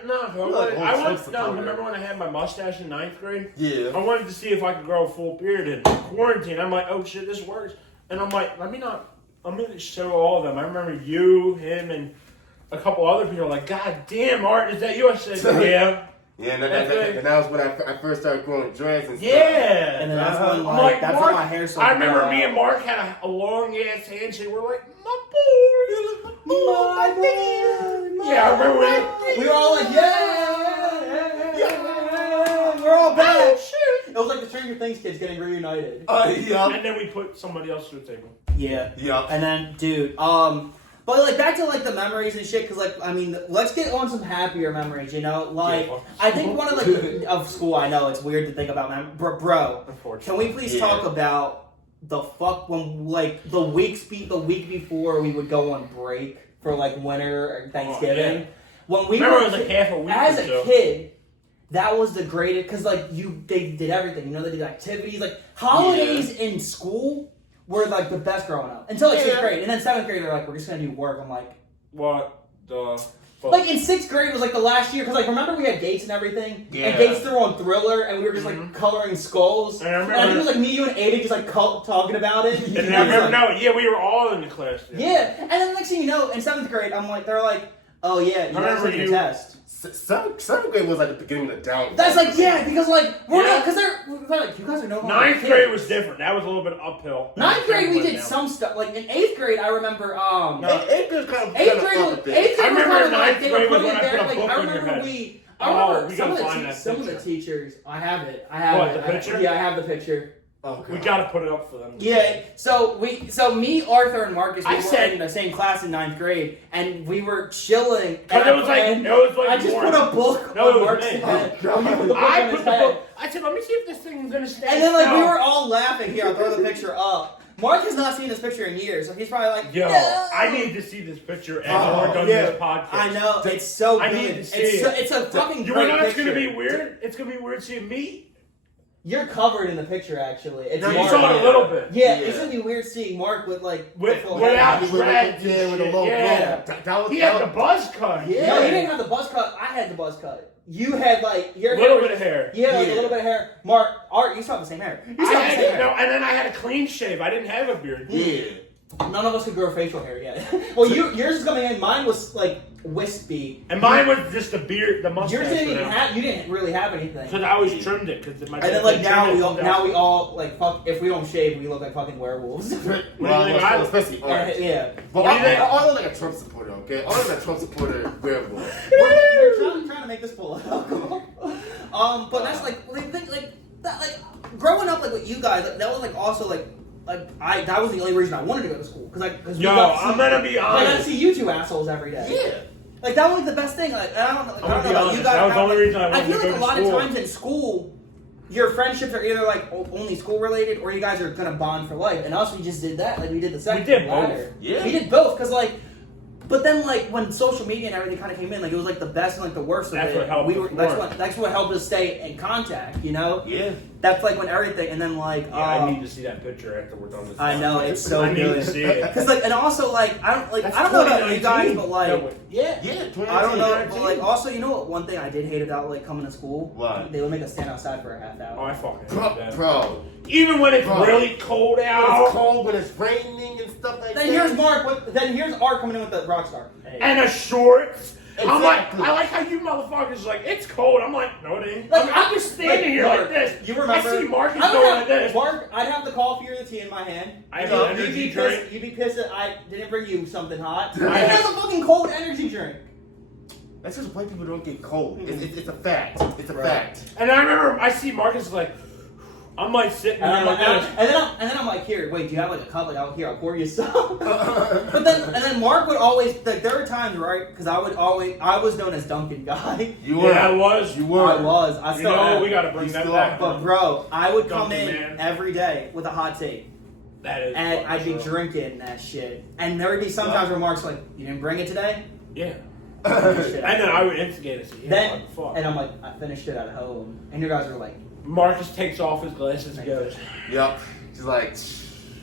No. remember when I had my mustache in 9th grade? Yeah. I wanted to see if I could grow a full beard in quarantine. I'm like, oh shit, this works. And I'm like, let me show all of them. I remember you, him, and a couple other people like, God damn, Art, is that you? I said, yeah. Yeah, and that was when I first started growing dreads and stuff. Yeah. And then that's when I'm like, that's Mark, when my hair started. I remember me and Mark had a long ass handshake. We're like, my boy. My boy. Yeah, I remember we were all like, yeah. We're all back. Oh, shit. It was like the Stranger Things kids getting reunited. Yeah. And then we put somebody else to the table. Yeah. Yeah. And then, dude, but like back to like the memories and shit, cause like I mean, let's get on some happier memories, you know. Like I think one of like of school. I know it's weird to think about, bro. Can we please talk about the fuck when like the week before we would go on break for like winter or Thanksgiving? Oh, yeah. When we remember were it was like half a week as or a so. kid. That was the greatest, cause like they did everything. You know, they did activities, like holidays in school were like the best growing up until like 6th grade, and then 7th grade they're like, we're just gonna do work. I'm like, what the? Fuck? Like in 6th grade was like the last year, cause like remember we had Gates and everything, Yeah. and Gates threw on Thriller, and we were just like coloring skulls. And I remember think it was like me, you, and Aiden just like talking about it. And I remember, we were all in the class. Yeah, and then the next thing you know, in 7th grade, I'm like, they're like, oh yeah, you guys took a test. Seventh grade was like the beginning of the downfall. That's like, yeah, because like, we're not, because they're like, you guys are no longer 9th kids. grade was different. That was a little bit uphill. 9th grade we did some stuff. Like in 8th grade, I remember. Eighth grade kind of 8th grade was I remember kind of like 9th they were grade was putting when it I there. put a Like book I on your remember head. we. Oh, I remember we some gotta of find that some of the picture. teachers. I have it. What, the picture? Yeah, I have the picture. Oh, We gotta put it up for them. Yeah, so me, Arthur, and Marcus, we I were said- in the same class in 9th grade, and we were chilling. Cause and it was like I just more- put a book No, it on was Mark's me. head. Oh, You put the book I on put his the head. book. I said, let me see if this thing is gonna stay. And then like we still. were all laughing. Here, I'll throw the picture up. Mark has not seen this picture in years, so he's probably like, Yo, no. I need to see this picture after we're done this podcast. I know, it's so I good. need to see It's a fucking You great know what's picture. gonna be weird? It's gonna be weird seeing me. You're covered in the picture, actually. It's You Mark. saw it a little bit. Yeah, it's gonna be weird seeing Mark with like With- the full without head. dreads. Yeah, with a low Yeah. blow. He had the buzz cut. Yeah. No, you didn't have the buzz cut. I had the buzz cut. You had like your Little hair bit of hair. You had like Yeah. a little bit of hair. Art, you still have the same hair. You I still have the same had, hair. no, and then I had a clean shave. I didn't have a beard. Yeah. None of us could grow facial hair yet. Well, yours is coming in. Mine was like wispy. And mine was just the beard, the mustache. Yours didn't even have. You didn't really have anything. Because I always trimmed it. Cause my And then like now we all like fuck. If we don't shave, we look like fucking werewolves. Well, especially Art. Yeah. But What do you think? I look like a Trump supporter, okay? I look like a Trump supporter werewolf. We're trying to make this full of alcohol. But that's like growing up like with you guys. Like, that was like also like that was the only reason I wanted to go to school because Yo, I'm gonna be I got to honest. see you two assholes every day. Yeah. Like that was like the best thing. Like I don't know about you honest, guys. that was the only reason I wanted feel to go like a to lot school. of times in school, your friendships are either like only school related, or you guys are gonna bond for life. And us, we just did that. Like we did the second. We did both. ladder. Yeah. We did both because like. But then, like when social media and everything kind of came in, like it was like the best and like the worst of That's it. what helped us That's what helped us stay in contact. You know. Yeah. That's like when everything, and then like. Yeah, I need to see that picture after we're done this. I know podcast. it's so I need good. to see it. Because like, and also like I don't That's know about you 2019. guys, but like No, wait. Yeah. I don't know, 2019. but like also you know what one thing I did hate about like coming to school? What? They would make us stand outside for a half Oh, hour. I fucking hate Bro, that. bro. Even when it's Bro. really cold It's out. cold when it's raining and stuff like Then that. here's Mark. Then here's Art coming in with the rock star. Hey. And a shorts. I'm like, Exactly. I like how you motherfuckers like, it's cold. I'm like, no, it ain't. Like, I'm just standing here Mark, like this. You remember? I see Marcus I would going have- like this. Mark, I'd have the coffee or the tea in my hand. I have You'd an be energy pissed- drink. You'd be pissed that I didn't bring you something hot. I I have a fucking cold energy drink. That's just white people don't get cold. It's a fact. It's a Right. fact. And I remember I see Marcus like, I'm like sitting And, there I'm like like, this. and then I'm like, here, wait, do you have like a cup? Like, out here, I'll pour you some. But then Mark would always, like, there were times, right? Because I was known as Duncan guy. You were. Yeah, I was. You were. I You still know, am. we gotta bring You that still back. are. But bro, I would come Duncan, in man. every day with a hot take, That is. and I'd be true. drinking that shit. And there would be sometimes where Mark's like, "You didn't bring it today." Yeah. Shit. And then I would instigate it. Yeah, Then, like, fuck. and I'm like, I finished it at home, and you guys were like, Marcus takes off his glasses and goes, Yup. She's like,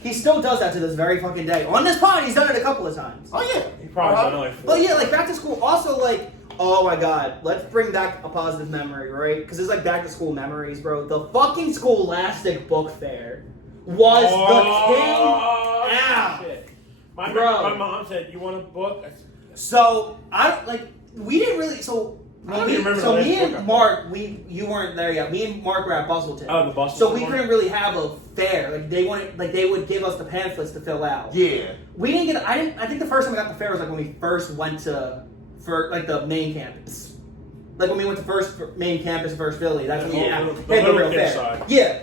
He still does that to this very fucking day. On this pod, he's done it a couple of times. Oh yeah. He probably done it like 4 But yeah, like back to school. Also, like, oh my god, let's bring back a positive memory, right? Because it's like back to school memories, bro. The fucking Scholastic Book Fair was the king out. Shit. Bro. My mom said, "You want a book?" So we didn't really. So I don't even remember the last me book I and Mark, you weren't there yet. Me and Mark were at Bustleton. Oh, the Bustleton So we one? couldn't really have a fair. Like they would give us the pamphlets to fill out. Yeah. We didn't get. I think the first time we got the fair was like when we first went for the main campus. Like when we went to main campus, First Philly. That's when we had The the little real kid fair. side. Yeah.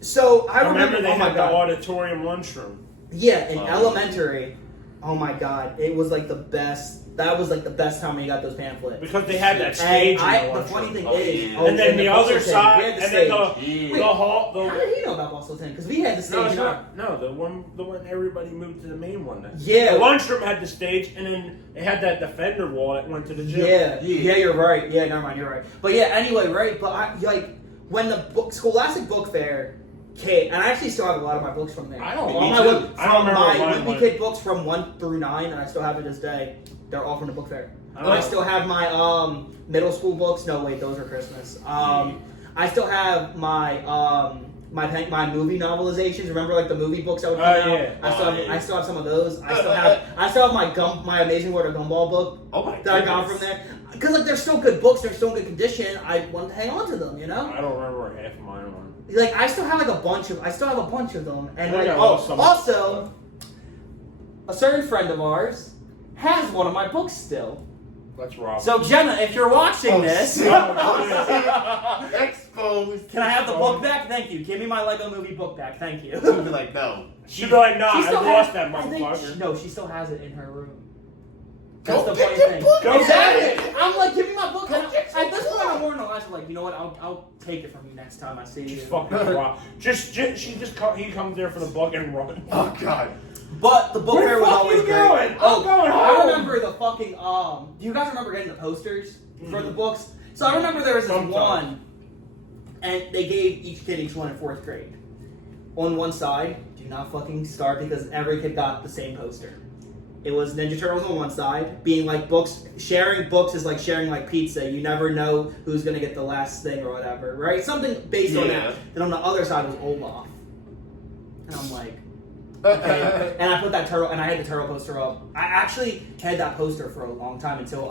So I remember they oh my had the god. auditorium lunchroom. Yeah, in elementary. Oh my god, it was like the best. That was like the best time when you got those pamphlets. Because they had that stage. And in the the funny lunchroom. thing is, yeah. And then the other Bustleton, side, we had and the then stage. the hall. How did he know about Bustleton? Because we had the stage. The one everybody moved to the main one. Then. Yeah. The lunchroom had the stage, and then it had that defender wall that went to the gym. Yeah, you're right. Yeah, never mind, you're right. But yeah, anyway, right. But when the Scholastic Book Fair came, and I actually still have a lot of my books from there. I don't. All Me my too. book, I don't from remember my mine, Wimpy Kid books from 1 through 9, and I still have to this day. They're all from the book fair. I still have my middle school books. No, wait, those are Christmas. I still have my my movie novelizations. Remember, like the movie books that would come out. Yeah. I still have some of those. I still have my Amazing World of Gumball book. Oh my that I got from there. Because like they're still good books. They're still in good condition. I wanted to hang on to them. You know. I don't remember where half of mine are. Like I still have a bunch of them. And I like, got also, a certain friend of ours has one of my books still. Let's rob. So Jenna, if you're watching this, Exposed. can I have the book back? Thank you. Give me my Lego Movie book back. Thank you. She'll be like, no. She'd be like, nah, She I still lost has- that I think motherfucker. no, she still has it in her room. Go That's the get funny your thing. book back. Exactly. I'm like, give me my book. Go And get your at this point, book. I'm more than less like, you know what? I'll take it from you next time I see you. She's fucking rob. He comes there for the book and runs. Oh god. But the book Where fair the was fuck always you great. going? I'm going I home. remember the fucking do you guys remember getting the posters for the books? So I remember there was this Sometimes. one, and they gave each kid each one in 4th grade. On one side, do not fucking start because every kid got the same poster. It was Ninja Turtles on one side, being like books. Sharing books is like sharing like pizza. You never know who's gonna get the last thing or whatever, right? Something based on Yeah. that. Then on the other side was Olaf, and I'm like. Okay. And I put that turtle, and I had the turtle poster up. I actually had that poster for a long time until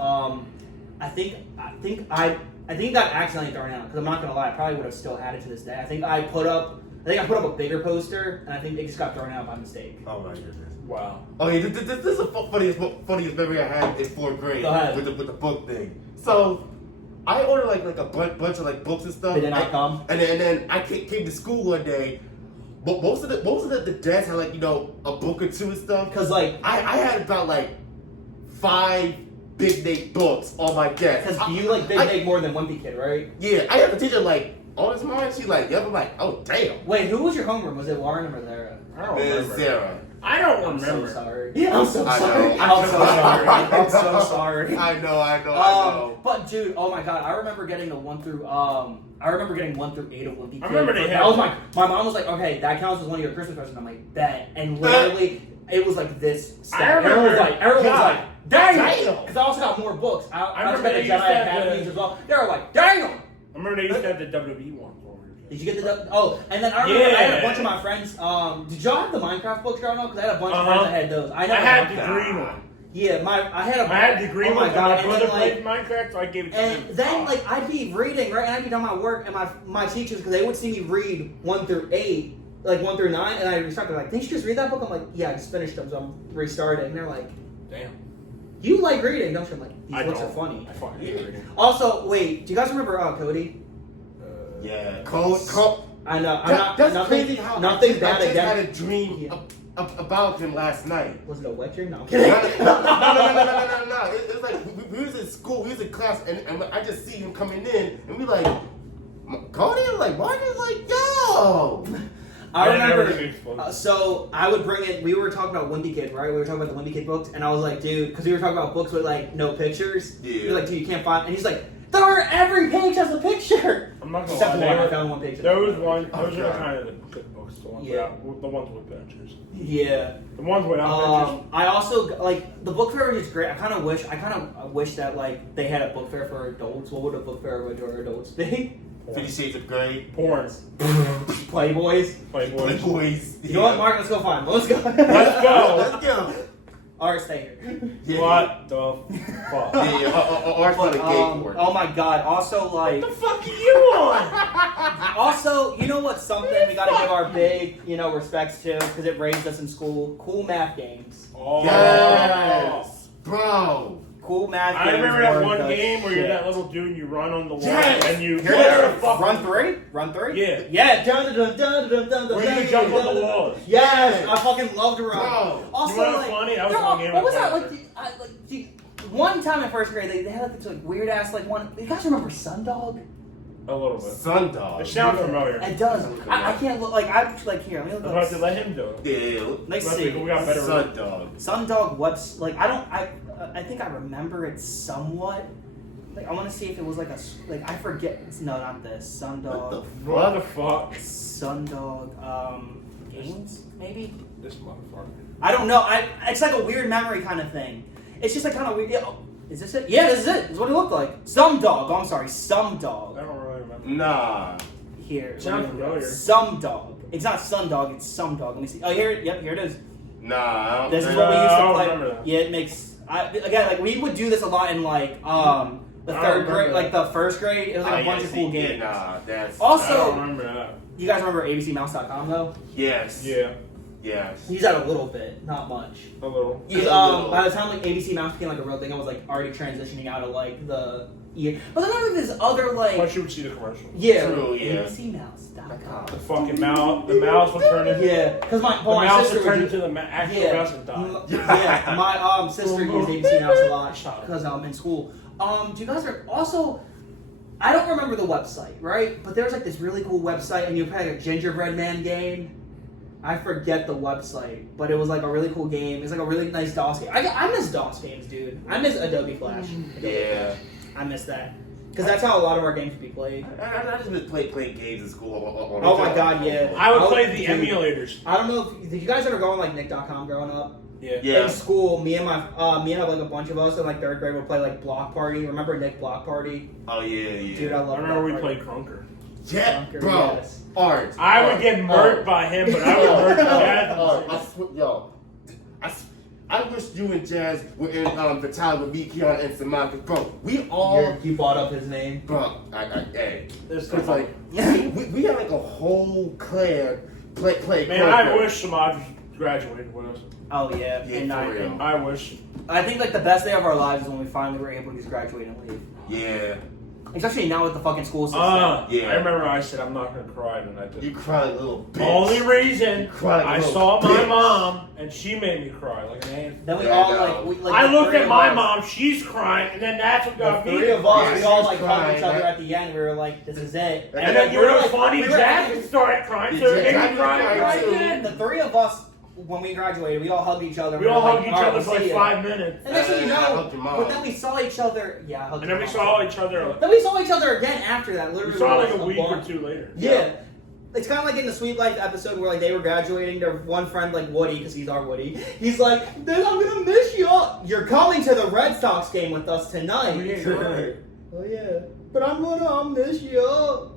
I think it got accidentally thrown out. Because I'm not gonna lie, I probably would have still had it to this day. I think I put up a bigger poster, and I think it just got thrown out by mistake. Oh my goodness. Wow. Okay, this is the funniest memory I had in 4th grade Go ahead. with the book thing. So I ordered like a bunch of like books and stuff. Did it not come? And then I came to school one day. But most of the desks had like, you know, a book or two and stuff. Cause like, I had about like 5 big name books on my desk. cause you like big more than Wimpy Kid, right? Yeah, I had the teacher like, all this mine. She's like, yep. I'm like, oh damn. Wait, who was your homeroom? Was it Lauren or Zara? I don't There's remember. Sarah. I don't I'm so remember. sorry. I'm so I sorry. know. I'm so sorry. I'm so sorry. I know. But dude, oh my god, I remember getting the 1 through 8 of Wimpy Kid. I remember they that had- was my mom was like, okay, that counts as one of your Christmas presents. I'm like, bet. And literally, it was like this. Stack. remember- Everyone was God. like, damn. Damn. Because I also got more books. I remember was they getting used Jedi to have Academies the- as well. They were like, damn. I remember they used to have the WWE one for me. Did you get the and then I remember I had a Yeah. bunch of my friends. Did y'all have the Minecraft books growing up? Because I had a bunch of Uh-huh. friends that had those. I never had got the that. green one. Yeah, I had the green oh one. my god! My And brother then, like, played Minecraft, so I gave it to him. and then like I'd be reading right, and I'd be done my work, and my teachers, because they would see me read 1 through 8, like 1 through 9, and I restart. They're like, "Didn't you just read that book?" I'm like, "Yeah, I just finished them, so I'm restarting." And they're like, Damn. "You like reading, don't you?" I'm like, "These I books don't. are funny." I fucking hate reading. Also, wait, do you guys remember Cody? Yeah. Cole. I know. I'm not. That's nothing, crazy how nothing I bad just again. had a dream Yeah. about him last night. Was it a wet dream? No, I'm No, kidding. no. It was like we was in school, we was in class, and I just see him coming in, and we like, Cody, I'm like, why? He's like, yo. I Yeah, remember. everything's fun. So I would bring it. We were talking about Wimpy Kid, right? We were talking about the Wimpy Kid books, and I was like, dude, because we were talking about books with like no pictures. Yeah. He was like, dude, you can't find. And he's like, there are swear every page has a picture. I'm not gonna Except lie. one. I found one page. Those are God. kind of the good books. The ones Yeah. without, the ones with pictures. Yeah. The ones without pictures. I also like the book fair was just great. I kind of wish that like they had a book fair for adults. What would a book fair for adults be? 50 Shades of Grey. Porn. Playboys. Playboys. Boys. You know what, Mark? Let's go find them. Let's go. Let's go. Let's go. Alright, stay here. Yeah. What the fuck? Yeah. Art's not a gay porn. Oh my god. Also, like. What the fuck are you on? Also, you know what's something we gotta give our big, respects to because it raised us in school? Cool math games. Oh. Yes. Bro. Cool math games. I remember that were one the game where you're shit. that little dude and you run on the wall Yes. and you Here where it the is. fuck Run three? Run three? Yeah. Yeah. Dun, dun, dun, dun, dun, dun, Where you jump on the walls. Yes, I fucking loved Run. Bro. Also, You know what's like, funny? That was no, one game what I was that? played. One time in first grade, they had like this like weird ass like one. You guys remember Sundog? A little bit. Sundog. It sounds familiar. It does. I can't look like I like here. Let me I was look. about to let him do it. Yeah. Let's see. We got better. Sundog. Sundog webs like I think I remember it somewhat. Like I want to see if it was like I forget. No, not this. Sundog. What the fuck? Sundog. Games maybe. This motherfucker. I don't know. It's like a weird memory kind of thing. It's just like kind of weird. Yeah, is this it? Yeah, this is it. This is what it looked like. Some dog. Oh, I'm sorry. Some I dog. don't really remember. Nah. Here. Sounds familiar. Some dog. It's not Sun Dog. It's Some Dog. Let me see. Oh, here. Yep. Here it is. Nah. I don't This is think- what we used I to don't play. remember that. Yeah, it makes. Again, like we would do this a lot in like the I third remember grade, that. like the first grade. It was like Oh, a bunch yeah, of cool see, games. Yeah, nah. That's. I Also, don't remember that. you guys remember ABCmouse.com though? Yes. Yeah, Yes. We used that a little bit, not much. a little. You, A little. by the time like ABC Mouse became like a real thing, I was like already transitioning out of like the but then there was this other like Once you would see the commercial. yeah, True, yeah. ABCmouse.com. The fucking mouse. The mouse would turn into. Yeah, because my The my mouse sister would turn would into the actual yeah, mouse and die. yeah, my sister used ABC Mouse a lot because I'm in school. Do you guys also? I don't remember the website, right? But there was like this really cool website, and you play like a gingerbread man game. I forget the website, but it was like a really cool game. It's like a really nice DOS game. I miss DOS games, dude. I miss Adobe Flash. Yeah. I miss that because that's how a lot of our games could be played. I just play games in school. On Oh my God, yeah. I would I play would the do- emulators. I don't know. Did you guys ever go on like Nick.com growing up? Yeah. Yeah. In school, me and like a bunch of us in like third grade would play like Block Party. Remember Nick Block Party? Oh yeah, yeah. Dude, I I love. remember we Block played Party. Crunker. Yeah, Bunker, bro. yes. Art. I would Art, get murked art. by him, but I would murk Jazz. Yo, I wish you and Jazz were in the town with me, Keon, and Samantha. Bro, we all. You bought up his name. Bro, hey. This Cause is like we had like a whole clan play. Man, I wish Samaj graduated with us. Oh yeah, Yeah, and for real. I wish. I think like the best day of our lives is when we finally were able to just graduate and leave. Yeah. Especially now with the fucking school system. Yeah. I remember I said I'm not gonna cry tonight. You cried, little bitch. Only reason You cried like a I little saw my bitch. mom and she made me cry like an ant. Then we Yeah, all no. like I the looked three at of my us- mom, she's crying, and then that's what The got me. three of us, Yeah, we she all was like hugged crying, each other right? at the end. We were like, "This is it." And then you know what's funny? we were- Jasmine started crying, Yeah, so it made Jasmine me cry cried right too. then. The three of us, when we graduated, we all hugged each other. We all were hugged each "All right, other for we'll like see 5 minutes. And next thing you I know, hugged your mom. but then we saw each other. Yeah, I hugged And then your we mom. saw each other. Then we saw each other again after that. We Literally, saw like a week or month. two later. Yeah. It's kind of like in the Sweet Life episode where like they were graduating. Their one friend, like Woody, because he's our Woody. He's like, "Then I'm gonna miss you. You're coming to the Red Sox game with us tonight." Oh, yeah, you're right. Oh yeah, but I'll miss you.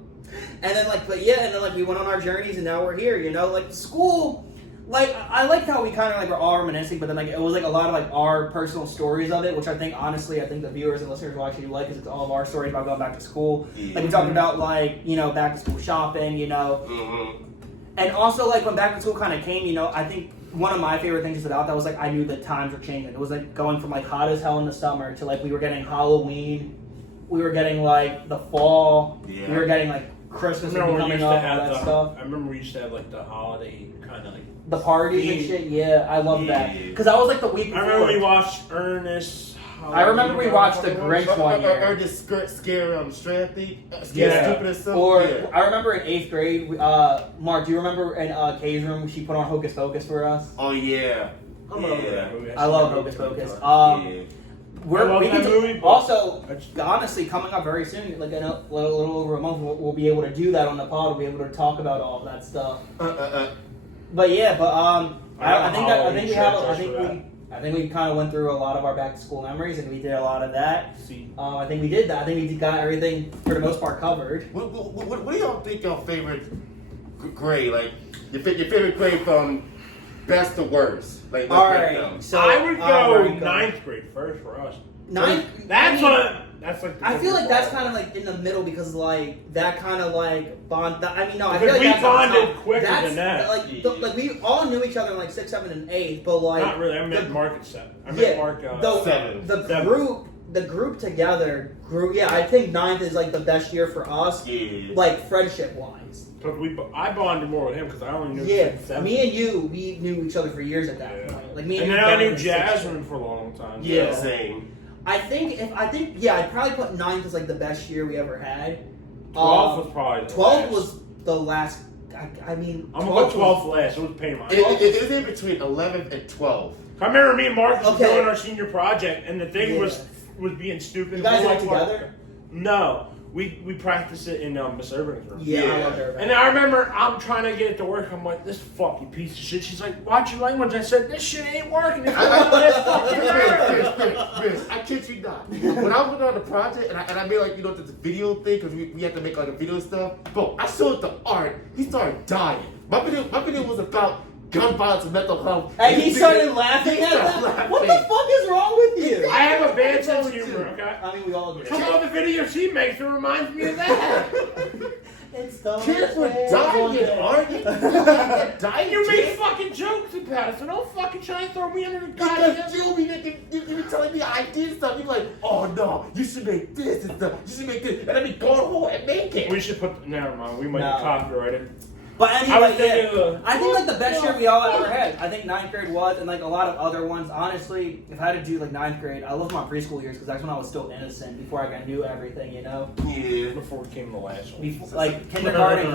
And then and then we went on our journeys, and now we're here. You know, like school. Like I liked how we kind of were all reminiscing, but then it was like a lot of like our personal stories of it, which I think the viewers and listeners will actually like, because it's all of our stories about going back to school. Yeah. Like we talked about back to school shopping, Mm-hmm. and also like when back to school kind of came, I think one of my favorite things about that was like I knew the times were changing. It was like going from like hot as hell in the summer to like we were getting Halloween, we were getting like the fall, we were getting like Christmas I would be remember we coming used up, to all have that stuff. I remember we used to have like the holiday kind of like. The parties and shit, yeah, I love that. Yeah. Because I was like the week before. I remember we watched Ernest. I remember we watched The Grinch one year. Or this scare Strampy. Yeah. Stupid or something. Or Yeah. I remember in 8th grade, Mark, do you remember in Kay's room she put on Hocus Pocus for us? Oh yeah. I remember that movie. I love Hocus Pocus. Yeah. love that movie, but also, honestly, coming up very soon, like in a little over a month, we'll be able to do that on the pod. We'll be able to talk about all of that stuff. But yeah, I think we kind of went through a lot of our back to school memories, and we did a lot of that. I think we did that. I think we got everything for the most part covered. What do y'all think your favorite grade? Like your favorite grade from best to worst? Like all right, so I would go ninth grade first for us. Ninth. That's like. I feel like that's kind of like in the middle because like that kind of like bond. I feel like we that's bonded quicker than that. Like we all knew each other in like 6th, 7th, and 8th, but like not really. I met Mark at 7. I met Mark 7. The group together grew. Yeah, I think 9th is like the best year for us. Yeah. Like friendship wise. I bonded more with him because I only knew. Yeah, me and you, we knew each other for years at that point. Like me and then you I knew Jasmine for a long time. Yeah, same. I think I'd probably put 9th as like the best year we ever had. 12 was probably 12 was the last. I mean, I'm gonna go 12th last. It was paying my. It's in between 11th and 12th. I remember me and Marcus were doing our senior project, and the thing was being stupid. You guys did it together? No. We practiced it in Miss Urban's room. Yeah, I loved Urban. And I remember I'm trying to get it to work. I'm like, this fucking piece of shit. She's like, watch your language. I said, this shit ain't working. I kid you not. When I went on the project and I made like this video thing because we had to make like a video stuff. Bro, I showed the art. He started dying. My video was about gun violence and mental health. And he started laughing at that? What the fuck is wrong with you? I have a bad sense of humor, okay? I mean, we all do. Some of the videos he makes, it reminds me of that. It's the kids were dying, aren't you? Dying. You make fucking jokes about it, so don't fucking try and throw me under the goddamn. You be telling me ideas stuff. You be like, oh no, you should make this and stuff. You should make this, and I be going home and make it. We should put. Never mind. We might be copyrighted. But anyway, I think like the best year we all ever had. I think 9th grade was, and like a lot of other ones. Honestly, if I had to do like 9th grade, I love my preschool years because that's when I was still innocent before I knew everything, you know. Yeah. Before we came to the last one. Like kindergarten,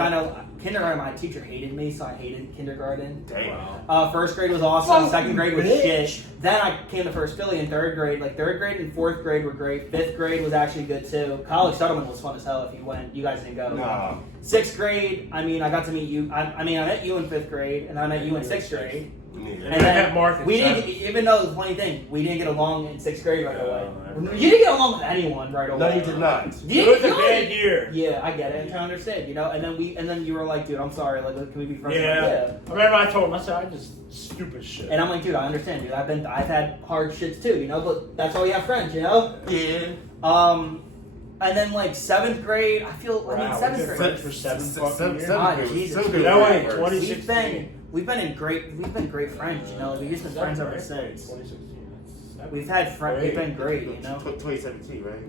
kindergarten, my teacher hated me, so I hated kindergarten. Damn. 1st grade was awesome. 2nd grade was shit. Then I came to First Philly in 3rd grade. Like 3rd grade and 4th grade were great. 5th grade was actually good too. College Settlement was fun as hell if you went. You guys didn't go. Nah. 6th grade, I got to meet you. I met you in 5th grade, and I met you in 6th grade. Yeah. And then Mark we didn't, even though the funny thing, we didn't get along in 6th grade right away. You didn't get along with anyone right away. No, you did not. It was a bad year. Yeah, I get it. I'm trying to understand, you know. And then you were like, dude, I'm sorry. Like, can we be friends? Yeah. Like, yeah. I remember I told him, I said, I just stupid shit. And I'm like, dude, I understand, dude. I've had hard shits too, you know. But that's why we have friends, you know. Yeah. And then like 7th grade, I mean 7th grade. For 7 fucking years. Jesus. That way, 2016. We've been great friends, you know. We've just been friends ever since. 2016. We've had friends. We've been great, you know. 2017, right?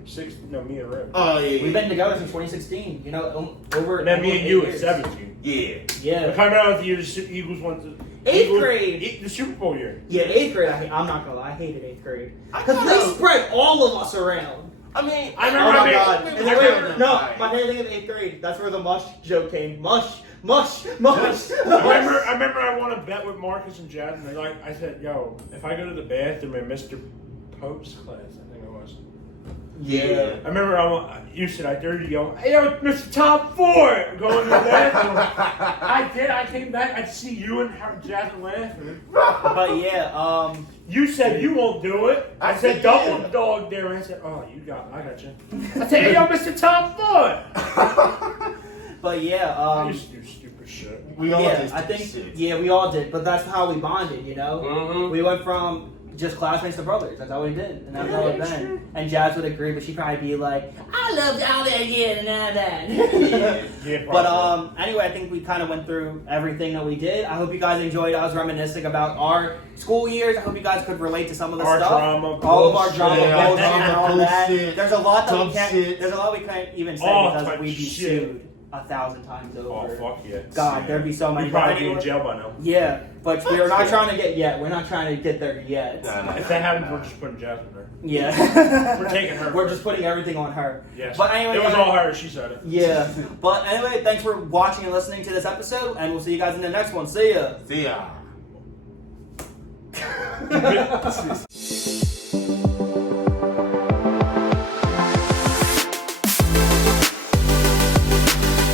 Me and Rip. Oh yeah. We've been together since 2016, you know. Over. And then me and you at at 17. Yeah. Yeah. I can't remember the year the Eagles won the 8th grade. The Super Bowl year. Yeah, 8th grade. I'm not gonna lie, I hated 8th grade because they spread all of us around. I mean, oh my god! My favorite thing in 8th grade. That's where the mush joke came. Mush. I remember I won a bet with Marcus and Jasmine. I said, yo, if I go to the bathroom in Mr. Pope's class, I think it was. Yeah. I remember you said I dared you to go, hey, yo, Mr. Top 4! Going to the bathroom. I did. I came back. I see you and Jasmine laughing. But yeah, you said you won't do it. I said double dog there. And I said, oh, I got you. I said, hey, yo, Mr. Top 4! But yeah, I used to do stupid shit. We all did. I think shit. yeah, we all did. But that's how we bonded, you know. Mm-hmm. We went from just classmates to brothers. That's how we did, and that's how it been. And Jazz would agree, but she'd probably be like, "I love y'all again and all that." Yeah, but anyway, I think we kind of went through everything that we did. I hope you guys enjoyed us reminiscing about our school years. I hope you guys could relate to some of the stuff, drama, all of our drama, yeah, bullshit, and all that. bullshit, There's a lot that we can't. shit. There's a lot we can't even say All because type we'd be shit. sued 1,000 times over. Oh, fuck yeah. God, there'd be so many. We'd probably be in jail by now. Yeah, but we're not trying to get yet. We're not trying to get there yet. Nah. If that happens, we're just putting Jasmine there. Yeah. We're taking her. We're just putting everything on her. Yes. But anyway, it was all her. She said it. Yeah. But anyway, thanks for watching and listening to this episode, and we'll see you guys in the next one. See ya. See ya.